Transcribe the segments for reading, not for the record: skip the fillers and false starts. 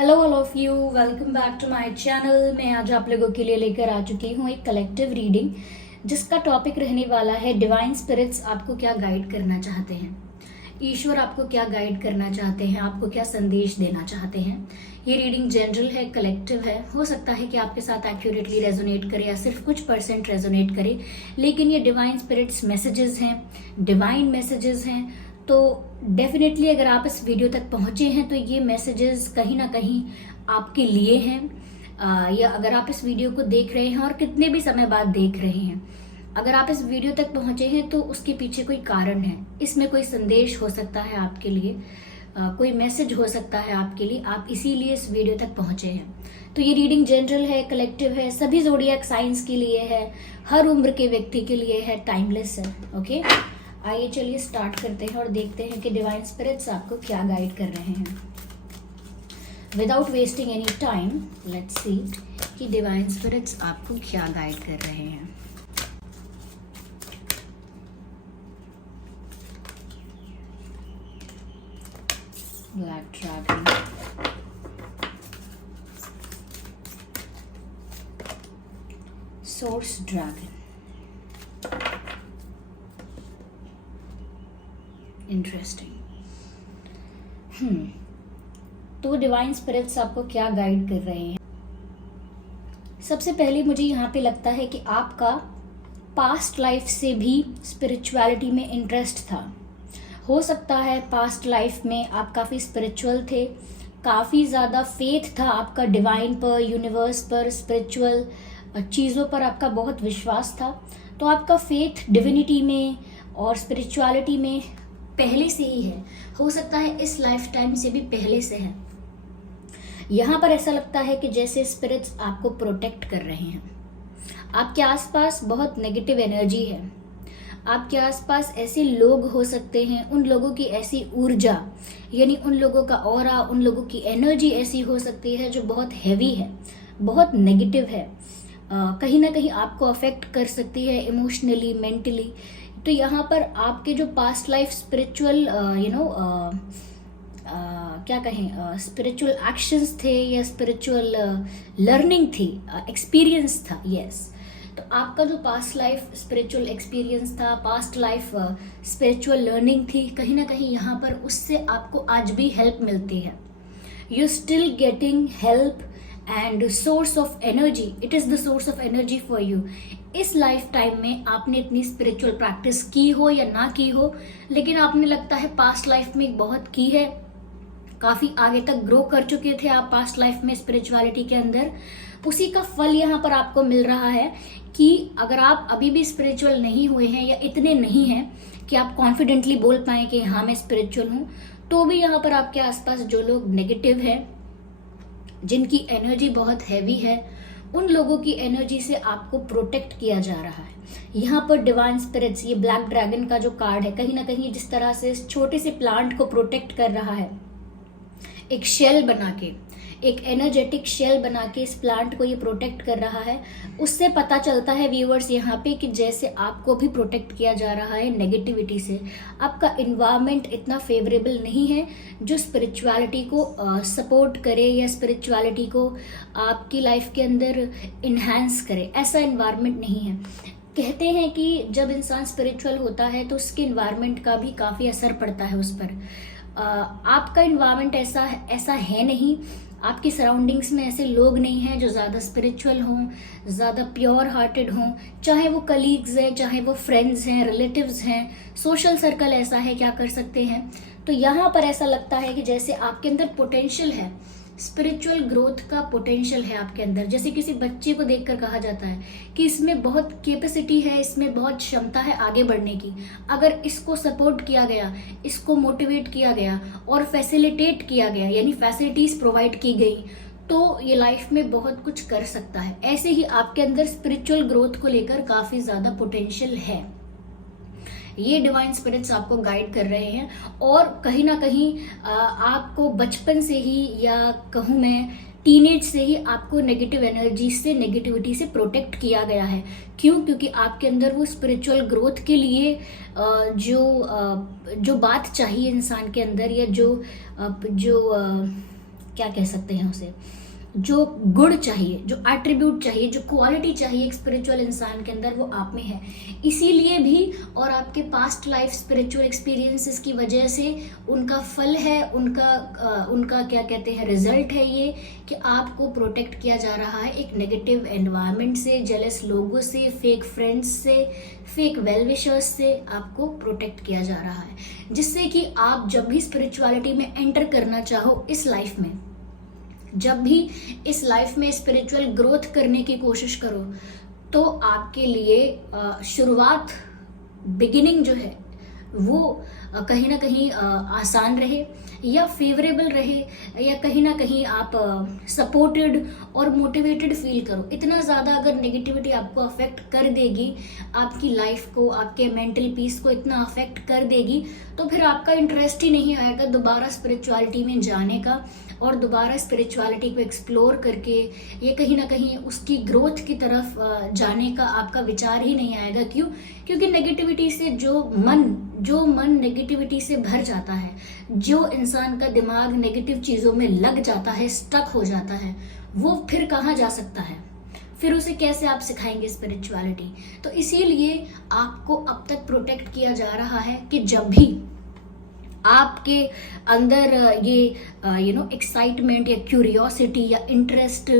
Hello all of you, welcome back to my channel. मैं आज आप लोगों के लिए लेकर आ चुकी हूँ एक कलेक्टिव रीडिंग जिसका टॉपिक रहने वाला है डिवाइन स्पिरिट्स आपको क्या गाइड करना चाहते हैं। ईश्वर आपको क्या गाइड करना चाहते हैं, आपको क्या संदेश देना चाहते हैं। ये रीडिंग जनरल है, कलेक्टिव है। हो सकता है कि आपके साथ एक्यूरेटली रेजोनेट करे या सिर्फ कुछ % रेजोनेट करे, लेकिन ये डिवाइन स्पिरिट्स मैसेजेस हैं, डिवाइन मैसेजेस हैं। तो डेफिनेटली अगर आप इस वीडियो तक पहुंचे हैं तो ये मैसेजेस कहीं ना कहीं आपके लिए हैं। या अगर आप इस वीडियो को देख रहे हैं और कितने भी समय बाद देख रहे हैं, अगर आप इस वीडियो तक पहुंचे हैं तो उसके पीछे कोई कारण है। इसमें कोई संदेश हो सकता है आपके लिए, कोई मैसेज हो सकता है आपके लिए, आप इसीलिए इस वीडियो तक पहुंचे हैं। तो ये रीडिंग जनरल है, कलेक्टिव है, सभी ज़ोडिएक साइंस के लिए है, हर उम्र के व्यक्ति के लिए है, टाइमलेस है। ओके, आइए चलिए स्टार्ट करते हैं और देखते हैं कि डिवाइन स्पिरिट्स आपको क्या गाइड कर रहे हैं। Without wasting any time let's see कि डिवाइन स्पिरिट्स आपको क्या गाइड कर रहे हैं। Black dragon, source dragon, interesting. तो डिवाइन स्पिरिट्स आपको क्या गाइड कर रहे हैं। सबसे पहले मुझे यहाँ पे लगता है कि आपका पास्ट लाइफ से भी स्पिरिचुअलिटी में इंटरेस्ट था। हो सकता है पास्ट लाइफ में आप काफ़ी स्पिरिचुअल थे, काफ़ी ज़्यादा फेथ था आपका डिवाइन पर, यूनिवर्स पर, स्पिरिचुअल चीज़ों पर आपका बहुत विश्वास था। तो आपका फेथ डिविनिटी में और स्पिरिचुअलिटी में पहले से ही है। हो सकता है इस लाइफ टाइम से भी पहले से है। यहाँ पर ऐसा लगता है कि जैसे स्पिरिट्स आपको प्रोटेक्ट कर रहे हैं। आपके आसपास बहुत नेगेटिव एनर्जी है, आपके आसपास ऐसे लोग हो सकते हैं, उन लोगों की ऐसी ऊर्जा, यानी उन लोगों का ऑरा, उन लोगों की एनर्जी ऐसी हो सकती है जो बहुत हैवी है, बहुत नेगेटिव है, कहीं ना कहीं आपको अफेक्ट कर सकती है इमोशनली, मेंटली। तो यहाँ पर आपके जो पास्ट लाइफ स्पिरिचुअल क्या कहें, स्पिरिचुअल एक्शंस थे या स्पिरिचुअल लर्निंग थी, एक्सपीरियंस था, यस। तो आपका जो पास्ट लाइफ स्पिरिचुअल एक्सपीरियंस था, पास्ट लाइफ स्पिरिचुअल लर्निंग थी, कहीं ना कहीं यहाँ पर उससे आपको आज भी हेल्प मिलती है। You still getting help and source of energy, it is the source of energy for you. इस लाइफ टाइम में आपने इतनी स्पिरिचुअल प्रैक्टिस की हो या ना की हो, लेकिन आपने लगता है पास्ट लाइफ में बहुत की है, काफ़ी आगे तक ग्रो कर चुके थे आप पास्ट लाइफ में स्पिरिचुअलिटी के अंदर। उसी का फल यहाँ पर आपको मिल रहा है कि अगर आप अभी भी स्पिरिचुअल नहीं हुए हैं या इतने नहीं हैं कि आप कॉन्फिडेंटली बोल पाएं कि हाँ मैं स्पिरिचुअल हूँ, तो भी यहाँ पर आपके आसपास जो लोग नेगेटिव हैं, जिनकी एनर्जी बहुत हैवी है, उन लोगों की एनर्जी से आपको प्रोटेक्ट किया जा रहा है। यहाँ पर डिवाइन स्पिरिट्स, ये ब्लैक ड्रैगन का जो कार्ड है, कहीं ना कहीं जिस तरह से इस छोटे से प्लांट को प्रोटेक्ट कर रहा है, एक शेल बना के, एक एनर्जेटिक शेल बना के इस प्लांट को ये प्रोटेक्ट कर रहा है। उससे पता चलता है व्यूअर्स यहाँ पे कि जैसे आपको भी प्रोटेक्ट किया जा रहा है नेगेटिविटी से। आपका इन्वायरमेंट इतना फेवरेबल नहीं है जो स्पिरिचुअलिटी को सपोर्ट करे या स्पिरिचुअलिटी को आपकी लाइफ के अंदर इन्हांस करे, ऐसा इन्वायरमेंट नहीं है। कहते हैं कि जब इंसान स्पिरिचुअल होता है तो उसके इन्वायरमेंट का भी काफ़ी असर पड़ता है उस पर। आपका इन्वायरमेंट ऐसा है नहीं, आपकी सराउंडिंग्स में ऐसे लोग नहीं हैं जो ज़्यादा स्पिरिचुअल हों, ज़्यादा प्योर हार्टेड हों, चाहे वो कलीग्स हैं, चाहे वो फ्रेंड्स हैं, रिलेटिव्स हैं, सोशल सर्कल ऐसा है, क्या कर सकते हैं। तो यहाँ पर ऐसा लगता है कि जैसे आपके अंदर पोटेंशियल है, स्पिरिचुअल ग्रोथ का पोटेंशियल है आपके अंदर। जैसे किसी बच्चे को देखकर कहा जाता है कि इसमें बहुत कैपेसिटी है, इसमें बहुत क्षमता है आगे बढ़ने की। अगर इसको सपोर्ट किया गया, इसको मोटिवेट किया गया और फैसिलिटेट किया गया, यानी फैसिलिटीज प्रोवाइड की गई, तो ये लाइफ में बहुत कुछ कर सकता है। ऐसे ही आपके अंदर स्पिरिचुअल ग्रोथ को लेकर काफ़ी ज़्यादा पोटेंशियल है। ये डिवाइन स्पिरिट्स आपको गाइड कर रहे हैं और कहीं ना कहीं आपको बचपन से ही, या कहूँ मैं टीनेज से ही, आपको नेगेटिव एनर्जी से, नेगेटिविटी से प्रोटेक्ट किया गया है। क्यों? क्योंकि आपके अंदर वो स्पिरिचुअल ग्रोथ के लिए जो बात चाहिए इंसान के अंदर, या जो क्या कह सकते हैं उसे, जो गुण चाहिए, जो एट्रीब्यूट चाहिए, जो क्वालिटी चाहिए एक स्पिरिचुअल इंसान के अंदर, वो आप में है। इसीलिए भी और आपके पास्ट लाइफ स्पिरिचुअल एक्सपीरियंसेस की वजह से उनका फल है, उनका क्या कहते हैं रिजल्ट है ये, कि आपको प्रोटेक्ट किया जा रहा है एक नेगेटिव एनवायरनमेंट से, जेलस लोगों से, फेक फ्रेंड्स से, फेक वेल विशर्स से आपको प्रोटेक्ट किया जा रहा है, जिससे कि आप जब भी स्पिरिचुअलिटी में एंटर करना चाहो इस लाइफ में, जब भी इस लाइफ में स्पिरिचुअल ग्रोथ करने की कोशिश करो, तो आपके लिए शुरुआत, बिगिनिंग जो है वो कहीं ना कहीं आसान रहे या फेवरेबल रहे, या कहीं ना कहीं आप सपोर्टेड और मोटिवेटेड फील करो। इतना ज़्यादा अगर नेगेटिविटी आपको अफेक्ट कर देगी, आपकी लाइफ को, आपके मेंटल पीस को इतना अफेक्ट कर देगी, तो फिर आपका इंटरेस्ट ही नहीं आएगा दोबारा स्पिरिचुअलिटी में जाने का, और दोबारा स्पिरिचुअलिटी को एक्सप्लोर करके ये कहीं ना कहीं उसकी ग्रोथ की तरफ जाने का आपका विचार ही नहीं आएगा। क्यों? क्योंकि नेगेटिविटी से जो मन नेगेटिविटी से भर जाता है, जो इंसान का दिमाग नेगेटिव चीज़ों में लग जाता है, स्टक हो जाता है, वो फिर कहाँ जा सकता है? फिर उसे कैसे आप सिखाएंगे स्पिरिचुअलिटी? तो इसीलिए आपको अब तक प्रोटेक्ट किया जा रहा है कि जब भी आपके अंदर ये एक्साइटमेंट या क्यूरियोसिटी या इंटरेस्ट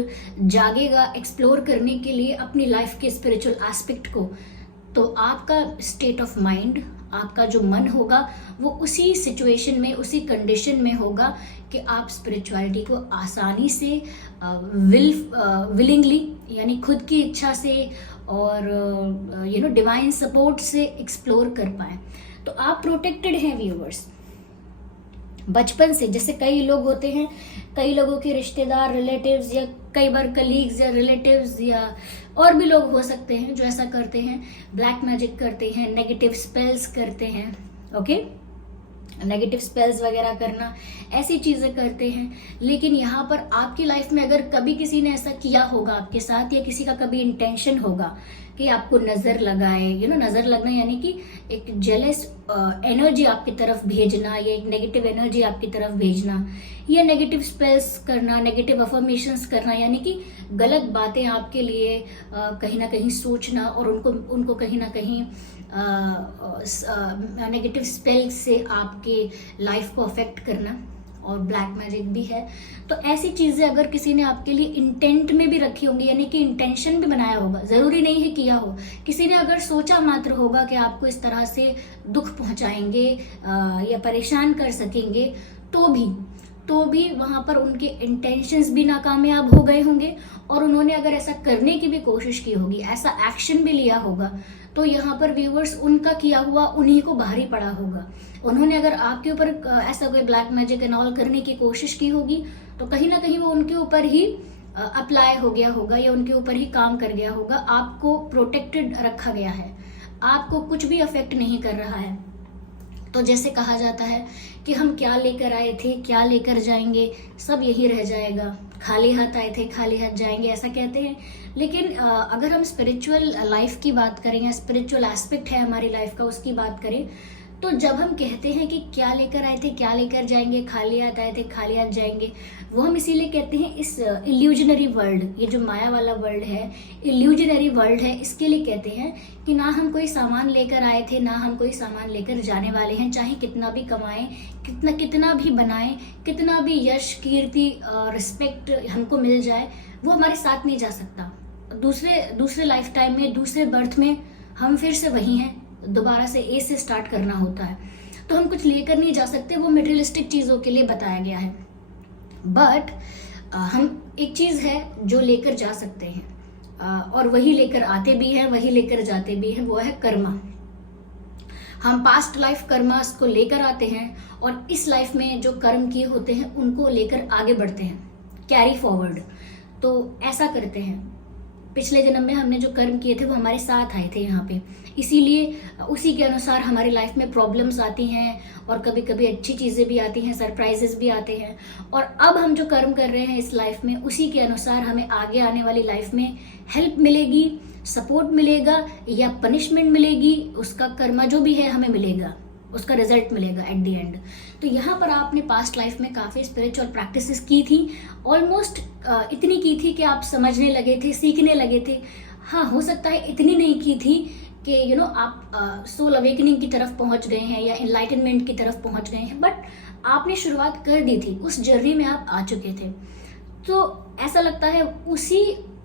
जागेगा एक्सप्लोर करने के लिए अपनी लाइफ के स्पिरिचुअल एस्पेक्ट को, तो आपका स्टेट ऑफ माइंड, आपका जो मन होगा, वो उसी सिचुएशन में, उसी कंडीशन में होगा कि आप स्पिरिचुअलिटी को आसानी से विलिंगली, यानी खुद की इच्छा से और डिवाइन सपोर्ट से एक्सप्लोर कर पाए। तो आप प्रोटेक्टेड हैं व्यूअर्स बचपन से। जैसे कई लोग होते हैं, कई लोगों के रिश्तेदार, रिलेटिव्स, या कई बार कलीग्स या रिलेटिव्स या और भी लोग हो सकते हैं जो ऐसा करते हैं, ब्लैक मैजिक करते हैं, नेगेटिव स्पेल्स करते हैं, ओके, नेगेटिव स्पेल्स वगैरह करना, ऐसी चीज़ें करते हैं। लेकिन यहाँ पर आपकी लाइफ में अगर कभी किसी ने ऐसा किया होगा आपके साथ, या किसी का कभी इंटेंशन होगा कि आपको नज़र लगाए, नज़र लगना यानी कि एक जेलस एनर्जी आपकी तरफ भेजना, या एक नेगेटिव एनर्जी आपकी तरफ भेजना, या नेगेटिव स्पेल्स करना, नेगेटिव अफर्मेशंस करना, यानी कि गलत बातें आपके लिए कहीं ना कहीं सोचना और उनको कहीं ना कहीं नेगेटिव स्पेल्स से आपके लाइफ को अफेक्ट करना, और ब्लैक मैजिक भी है। तो ऐसी चीज़ें अगर किसी ने आपके लिए इंटेंट में भी रखी होंगी, यानी कि इंटेंशन भी बनाया होगा, ज़रूरी नहीं है किया हो, किसी ने अगर सोचा मात्र होगा कि आपको इस तरह से दुख पहुंचाएंगे या परेशान कर सकेंगे, तो भी वहाँ पर उनके इंटेंशंस भी नाकामयाब हो गए होंगे, और उन्होंने अगर ऐसा करने की भी कोशिश की होगी, ऐसा एक्शन भी लिया होगा, तो यहाँ पर व्यूअर्स उनका किया हुआ उन्हीं को भारी पड़ा होगा। उन्होंने अगर आपके ऊपर ऐसा कोई ब्लैक मैजिक एंड ऑल करने की कोशिश की होगी, तो कहीं ना कहीं वो उनके ऊपर ही अप्लाई हो गया होगा, या उनके ऊपर ही काम कर गया होगा। आपको प्रोटेक्टेड रखा गया है, आपको कुछ भी अफेक्ट नहीं कर रहा है। तो जैसे कहा जाता है कि हम क्या लेकर आए थे, क्या लेकर जाएंगे, सब यही रह जाएगा, खाली हाथ आए थे खाली हाथ जाएंगे, ऐसा कहते हैं। लेकिन अगर हम स्पिरिचुअल लाइफ की बात करें, या स्पिरिचुअल एस्पेक्ट है हमारी लाइफ का, उसकी बात करें, तो जब हम कहते हैं कि क्या लेकर आए थे क्या लेकर जाएंगे, खाली हाथ आए थे खाली हाथ जाएंगे, वो हम इसीलिए कहते हैं इस इल्यूजनरी वर्ल्ड, ये जो माया वाला वर्ल्ड है, इल्यूजनरी वर्ल्ड है, इसके लिए कहते हैं कि ना हम कोई सामान लेकर आए थे, ना हम कोई सामान लेकर जाने वाले हैं। चाहे कितना भी कमाएं, कितना भी बनाएं, कितना भी यश, कीर्ति, रिस्पेक्ट हमको मिल जाए, वो हमारे साथ नहीं जा सकता। दूसरे लाइफ टाइम में, दूसरे बर्थ में हम फिर से वही हैं, दोबारा से ए से स्टार्ट करना होता है। तो हम कुछ लेकर नहीं जा सकते, वो मटेरियलिस्टिक चीज़ों के लिए बताया गया है। बट हम एक चीज़ है जो लेकर जा सकते हैं, और वही लेकर आते भी हैं, वही लेकर जाते भी हैं, वो है कर्मा। हम पास्ट लाइफ कर्मास को लेकर आते हैं, और इस लाइफ में जो कर्म किए होते हैं उनको लेकर आगे बढ़ते हैं, कैरी फॉरवर्ड। तो ऐसा करते हैं, पिछले जन्म में हमने जो कर्म किए थे वो हमारे साथ आए थे यहाँ पे, इसीलिए उसी के अनुसार हमारी लाइफ में प्रॉब्लम्स आती हैं, और कभी कभी अच्छी चीज़ें भी आती हैं, सरप्राइजेस भी आते हैं। और अब हम जो कर्म कर रहे हैं इस लाइफ में, उसी के अनुसार हमें आगे आने वाली लाइफ में हेल्प मिलेगी, सपोर्ट मिलेगा, या पनिशमेंट मिलेगी, उसका कर्मा जो भी है हमें मिलेगा। उसका रिजल्ट मिलेगा एट द एंड। तो यहाँ पर आपने पास्ट लाइफ में काफ़ी स्पिरिचुअल प्रैक्टिसेस की थी, ऑलमोस्ट इतनी की थी कि आप समझने लगे थे, सीखने लगे थे। हाँ, हो सकता है इतनी नहीं की थी कि आप सोल अवेकनिंग की तरफ पहुंच गए हैं या इनलाइटनमेंट की तरफ पहुंच गए हैं, बट आपने शुरुआत कर दी थी, उस जर्नी में आप आ चुके थे। तो ऐसा लगता है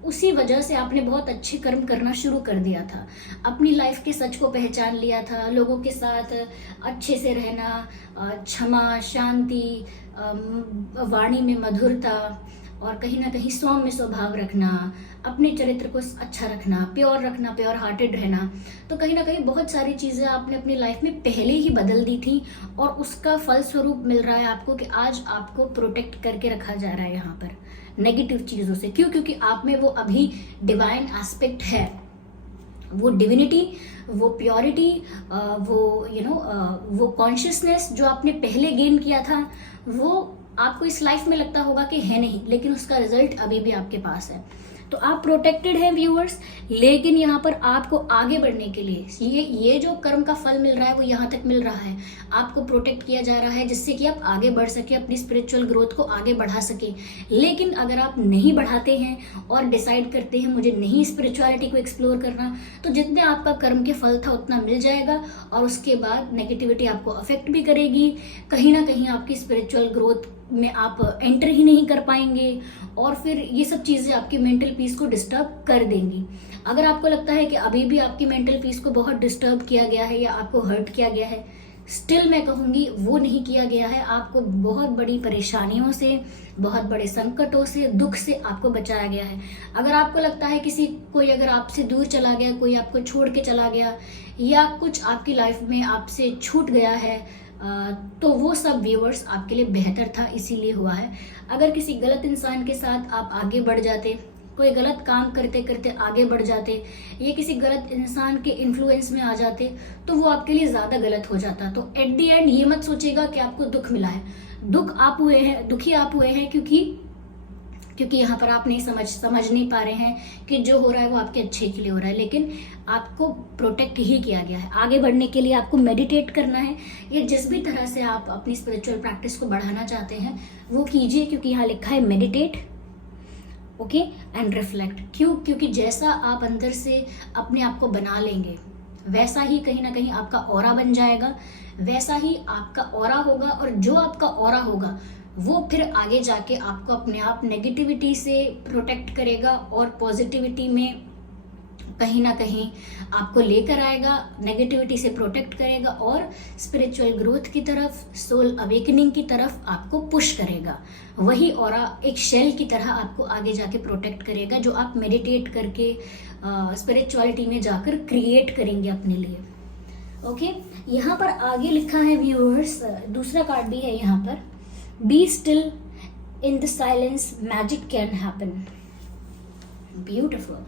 उसी वजह से आपने बहुत अच्छे कर्म करना शुरू कर दिया था, अपनी लाइफ के सच को पहचान लिया था, लोगों के साथ अच्छे से रहना, क्षमा, शांति, वाणी में मधुरता और कहीं ना कहीं सौम्य स्वभाव रखना, अपने चरित्र को अच्छा रखना, प्योर हार्टेड रहना। तो कहीं ना कहीं बहुत सारी चीज़ें आपने अपनी लाइफ में पहले ही बदल दी थी और उसका फल स्वरूप मिल रहा है आपको कि आज आपको प्रोटेक्ट करके रखा जा रहा है यहाँ पर नेगेटिव चीज़ों से। क्यों? क्योंकि आप में वो अभी डिवाइन एस्पेक्ट है, वो डिविनिटी, वो प्योरिटी, वो कॉन्शियसनेस जो आपने पहले गेन किया था, वो आपको इस लाइफ में लगता होगा कि है नहीं, लेकिन उसका रिजल्ट अभी भी आपके पास है। तो आप प्रोटेक्टेड हैं व्यूअर्स, लेकिन यहाँ पर आपको आगे बढ़ने के लिए ये जो कर्म का फल मिल रहा है वो यहाँ तक मिल रहा है, आपको प्रोटेक्ट किया जा रहा है जिससे कि आप आगे बढ़ सके, अपनी स्पिरिचुअल ग्रोथ को आगे बढ़ा सके। लेकिन अगर आप नहीं बढ़ाते हैं और डिसाइड करते हैं मुझे नहीं स्पिरिचुअलिटी को एक्सप्लोर करना, तो जितने आपका कर्म के फल था उतना मिल जाएगा और उसके बाद नेगेटिविटी आपको अफेक्ट भी करेगी, कहीं ना कहीं आपकी स्पिरिचुअल ग्रोथ में आप एंटर ही नहीं कर पाएंगे और फिर ये सब चीज़ें आपकी मेंटल पीस को डिस्टर्ब कर देंगी। अगर आपको लगता है कि अभी भी आपकी मेंटल पीस को बहुत डिस्टर्ब किया गया है या आपको हर्ट किया गया है, स्टिल मैं कहूँगी वो नहीं किया गया है। आपको बहुत बड़ी परेशानियों से, बहुत बड़े संकटों से, दुख से आपको बचाया गया है। अगर आपको लगता है कोई अगर आपसे दूर चला गया, कोई आपको छोड़ के चला गया या कुछ आपकी लाइफ में आपसे छूट गया है, तो वो सब व्यूअर्स आपके लिए बेहतर था, इसीलिए हुआ है। अगर किसी गलत इंसान के साथ आप आगे बढ़ जाते, कोई गलत काम करते करते आगे बढ़ जाते या किसी गलत इंसान के इन्फ्लुएंस में आ जाते, तो वो आपके लिए ज़्यादा गलत हो जाता। तो एट दी एंड ये मत सोचिएगा कि आपको दुख मिला है। दुखी आप हुए हैं क्योंकि यहाँ पर आप नहीं समझ नहीं पा रहे हैं कि जो हो रहा है वो आपके अच्छे के लिए हो रहा है, लेकिन आपको प्रोटेक्ट ही किया गया है। आगे बढ़ने के लिए आपको मेडिटेट करना है या जिस भी तरह से आप अपनी स्पिरिचुअल प्रैक्टिस को बढ़ाना चाहते हैं वो कीजिए, क्योंकि यहाँ लिखा है मेडिटेट, ओके, एंड रिफ्लेक्ट। क्योंकि जैसा आप अंदर से अपने आप को बना लेंगे वैसा ही कहीं ना कहीं आपका ऑरा बन जाएगा, वैसा ही आपका ऑरा होगा और जो आपका ऑरा होगा वो फिर आगे जाके आपको अपने आप नेगेटिविटी से प्रोटेक्ट करेगा और पॉजिटिविटी में कहीं ना कहीं आपको लेकर आएगा, नेगेटिविटी से प्रोटेक्ट करेगा और स्पिरिचुअल ग्रोथ की तरफ, सोल अवेकनिंग की तरफ आपको पुश करेगा। वही ऑरा एक शेल की तरह आपको आगे जाके प्रोटेक्ट करेगा, जो आप मेडिटेट करके स्पिरिचुअलिटी में जाकर क्रिएट करेंगे अपने लिए। ओके, यहाँ पर आगे लिखा है व्यूअर्स, दूसरा कार्ड भी है यहाँ पर, Be still in the silence, magic can happen. Beautiful.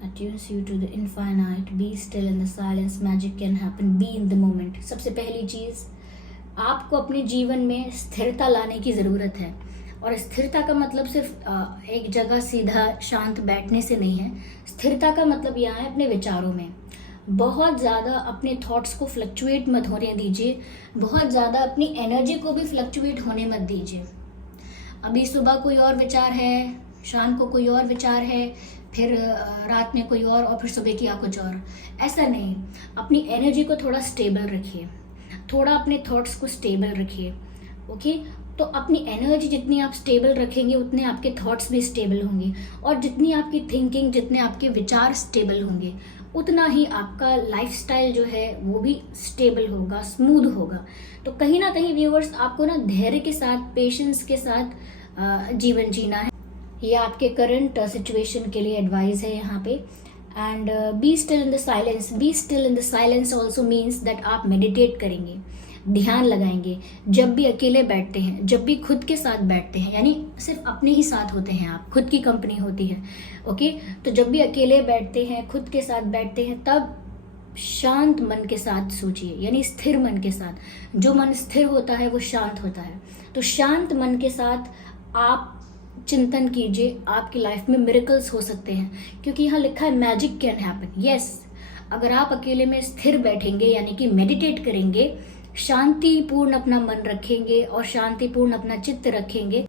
Attunes you to the infinite. Be still in the silence, magic can happen. Be in the moment. सबसे पहली चीज़, आपको अपने जीवन में स्थिरता लाने की ज़रूरत है। और स्थिरता का मतलब सिर्फ एक जगह सीधा शांत बैठने से नहीं है। स्थिरता का मतलब यहाँ है अपने विचारों में। बहुत ज़्यादा अपने थॉट्स को फ्लक्चुएट मत होने दीजिए, बहुत ज़्यादा अपनी एनर्जी को भी फ्लक्चुएट होने मत दीजिए। अभी सुबह कोई और विचार है, शाम को कोई और विचार है, फिर रात में कोई और फिर सुबह किया कुछ और, ऐसा नहीं। अपनी एनर्जी को थोड़ा स्टेबल रखिए, थोड़ा अपने थॉट्स को स्टेबल रखिए, ओके। तो अपनी एनर्जी जितनी आप स्टेबल रखेंगे उतने आपके थॉट्स भी स्टेबल होंगे और जितनी आपकी थिंकिंग, जितने आपके विचार स्टेबल होंगे उतना ही आपका लाइफस्टाइल जो है वो भी स्टेबल होगा, स्मूथ होगा। तो कहीं ना कहीं व्यूअर्स आपको ना धैर्य के साथ, पेशेंस के साथ जीवन जीना है। ये आपके करंट सिचुएशन के लिए एडवाइस है यहाँ पे। And be still in the silence. Be still in the silence also means that आप मेडिटेट करेंगे, ध्यान लगाएंगे। जब भी अकेले बैठते हैं, जब भी खुद के साथ बैठते हैं, यानी सिर्फ अपने ही साथ होते हैं आप, खुद की कंपनी होती है, ओके। तो जब भी अकेले बैठते हैं, खुद के साथ बैठते हैं, तब शांत मन के साथ सोचिए, यानी स्थिर मन के साथ। जो मन स्थिर होता है वो शांत होता है। तो शांत मन के साथ आप चिंतन कीजिए, आपकी लाइफ में मिरेकल्स हो सकते हैं, क्योंकि यहाँ लिखा है मैजिक कैन हैपन। यस, अगर आप अकेले में स्थिर बैठेंगे यानी कि मेडिटेट करेंगे, शांतिपूर्ण अपना मन रखेंगे और शांतिपूर्ण अपना चित्त रखेंगे,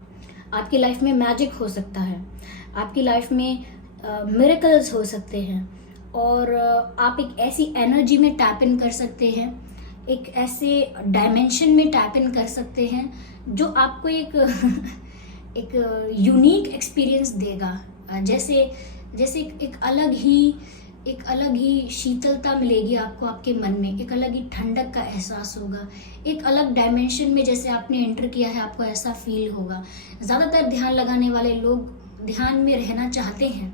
आपकी लाइफ में मैजिक हो सकता है, आपकी लाइफ में मिरेकल्स हो सकते हैं और आप एक ऐसी एनर्जी में टैप इन कर सकते हैं, एक ऐसे डायमेंशन में टैप इन कर सकते हैं जो आपको एक एक यूनिक एक्सपीरियंस देगा। जैसे जैसे एक अलग ही शीतलता मिलेगी आपको आपके मन में, एक अलग ही ठंडक का एहसास होगा, एक अलग डायमेंशन में जैसे आपने एंटर किया है आपको ऐसा फील होगा। ज़्यादातर ध्यान लगाने वाले लोग ध्यान में रहना चाहते हैं,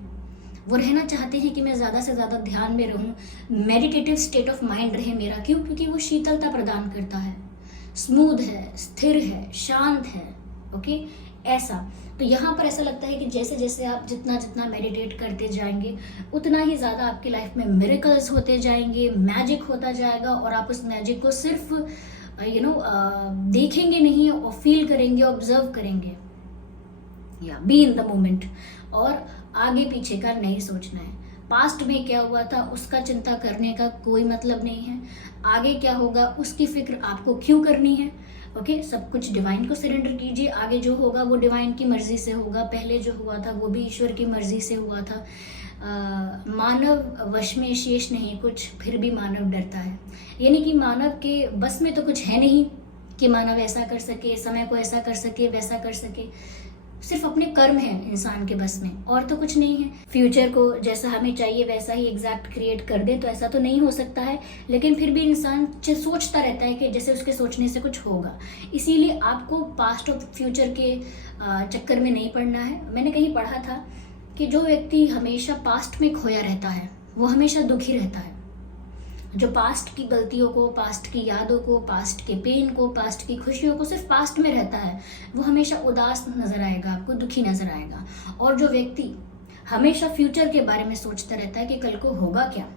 वो रहना चाहते हैं कि मैं ज़्यादा से ज़्यादा ध्यान में रहूं, मेडिटेटिव स्टेट ऑफ माइंड रहे मेरा। क्यों? क्योंकि वो शीतलता प्रदान करता है, स्मूथ है, स्थिर है, शांत है। ओके, ऐसा तो यहाँ पर ऐसा लगता है कि जैसे जैसे आप जितना जितना मेडिटेट करते जाएंगे उतना ही ज़्यादा आपकी लाइफ में मिरेकल्स होते जाएंगे, मैजिक होता जाएगा और आप उस मैजिक को सिर्फ देखेंगे नहीं और फील करेंगे, ऑब्जर्व करेंगे, या बी इन द मोमेंट। और आगे पीछे का नहीं सोचना है, पास्ट में क्या हुआ था उसका चिंता करने का कोई मतलब नहीं है, आगे क्या होगा उसकी फिक्र आपको क्यों करनी है। ओके, सब कुछ डिवाइन को सरेंडर कीजिए, आगे जो होगा वो डिवाइन की मर्जी से होगा, पहले जो हुआ था वो भी ईश्वर की मर्जी से हुआ था। मानव वश में शेष नहीं कुछ, फिर भी मानव डरता है। यानी कि मानव के बस में तो कुछ है नहीं कि मानव ऐसा कर सके, समय को ऐसा कर सके, वैसा कर सके। सिर्फ अपने कर्म है इंसान के बस में, और तो कुछ नहीं है। फ्यूचर को जैसा हमें चाहिए वैसा ही एग्जैक्ट क्रिएट कर दे तो ऐसा तो नहीं हो सकता है, लेकिन फिर भी इंसान सोचता रहता है कि जैसे उसके सोचने से कुछ होगा। इसीलिए आपको पास्ट और फ्यूचर के चक्कर में नहीं पड़ना है। मैंने कहीं पढ़ा था कि जो व्यक्ति हमेशा पास्ट में खोया रहता है वो हमेशा दुखी रहता है। जो पास्ट की गलतियों को, पास्ट की यादों को, पास्ट के पेन को, पास्ट की खुशियों को सिर्फ पास्ट में रहता है वो हमेशा उदास नजर आएगा, आपको दुखी नजर आएगा। और जो व्यक्ति हमेशा फ्यूचर के बारे में सोचता रहता है कि कल को होगा क्या,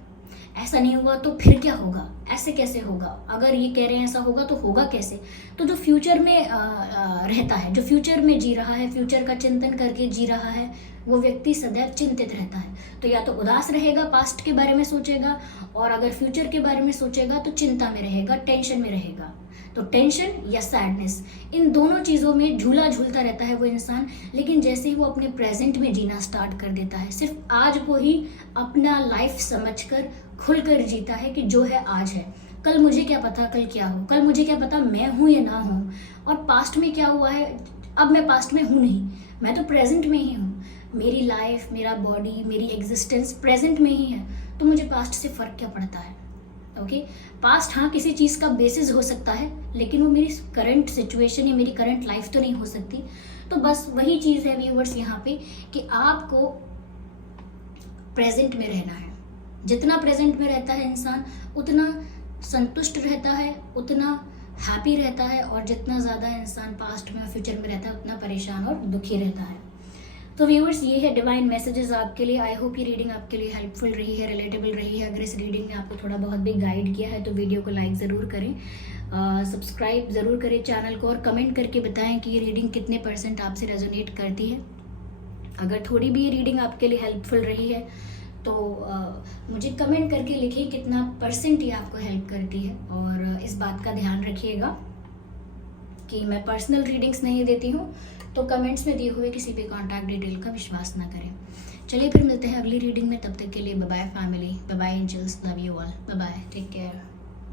ऐसा नहीं हुआ तो फिर क्या होगा, ऐसे कैसे होगा, अगर ये कह रहे हैं ऐसा होगा तो होगा कैसे, तो जो फ्यूचर में रहता है, जो फ्यूचर में जी रहा है, फ्यूचर का चिंतन करके जी रहा है, वो व्यक्ति सदैव चिंतित रहता है। तो या तो उदास रहेगा, पास्ट के बारे में सोचेगा, और अगर फ्यूचर के बारे में सोचेगा तो चिंता में रहेगा, टेंशन में रहेगा। तो टेंशन या सैडनेस, इन दोनों चीज़ों में झूला झूलता रहता है वो इंसान। लेकिन जैसे ही वो अपने प्रेजेंट में जीना स्टार्ट कर देता है, सिर्फ आज को ही अपना लाइफ समझकर खुलकर जीता है कि जो है आज है, कल मुझे क्या पता कल क्या हो, कल मुझे क्या पता मैं हूँ या ना हूँ, और पास्ट में क्या हुआ है अब मैं पास्ट में हूँ नहीं, मैं तो प्रेजेंट में ही हूँ। मेरी लाइफ, मेरा बॉडी, मेरी एग्जिस्टेंस प्रेजेंट में ही है, तो मुझे पास्ट से फ़र्क क्या पड़ता है। ओके, पास्ट हाँ किसी चीज़ का बेसिस हो सकता है, लेकिन वो मेरी करंट सिचुएशन या मेरी करंट लाइफ तो नहीं हो सकती। तो बस वही चीज़ है व्यूअर्स यहाँ पे कि आपको प्रेजेंट में रहना है। जितना प्रेजेंट में रहता है इंसान उतना संतुष्ट रहता है, उतना हैप्पी रहता है, और जितना ज़्यादा इंसान पास्ट में और फ्यूचर में रहता है उतना परेशान और दुखी रहता है। तो व्यूअर्स, ये है डिवाइन मैसेजेस आपके लिए। आई होप ये रीडिंग आपके लिए हेल्पफुल रही है, रिलेटेबल रही है। अगर इस रीडिंग ने आपको थोड़ा बहुत भी गाइड किया है तो वीडियो को लाइक ज़रूर करें, सब्सक्राइब ज़रूर करें चैनल को, और कमेंट करके बताएं कि ये रीडिंग कितने % आपसे रेजोनेट करती है। अगर थोड़ी भी ये रीडिंग आपके लिए हेल्पफुल रही है तो मुझे कमेंट करके लिखिए कितना % ये आपको हेल्प करती है। और इस बात का ध्यान रखिएगा कि मैं पर्सनल रीडिंग्स नहीं देती हूँ, तो कमेंट्स में दिए हुए किसी भी कॉन्टैक्ट डिटेल का विश्वास ना करें। चलिए फिर मिलते हैं अगली रीडिंग में, तब तक के लिए bye bye family, bye bye angels, love you all, bye bye, take care.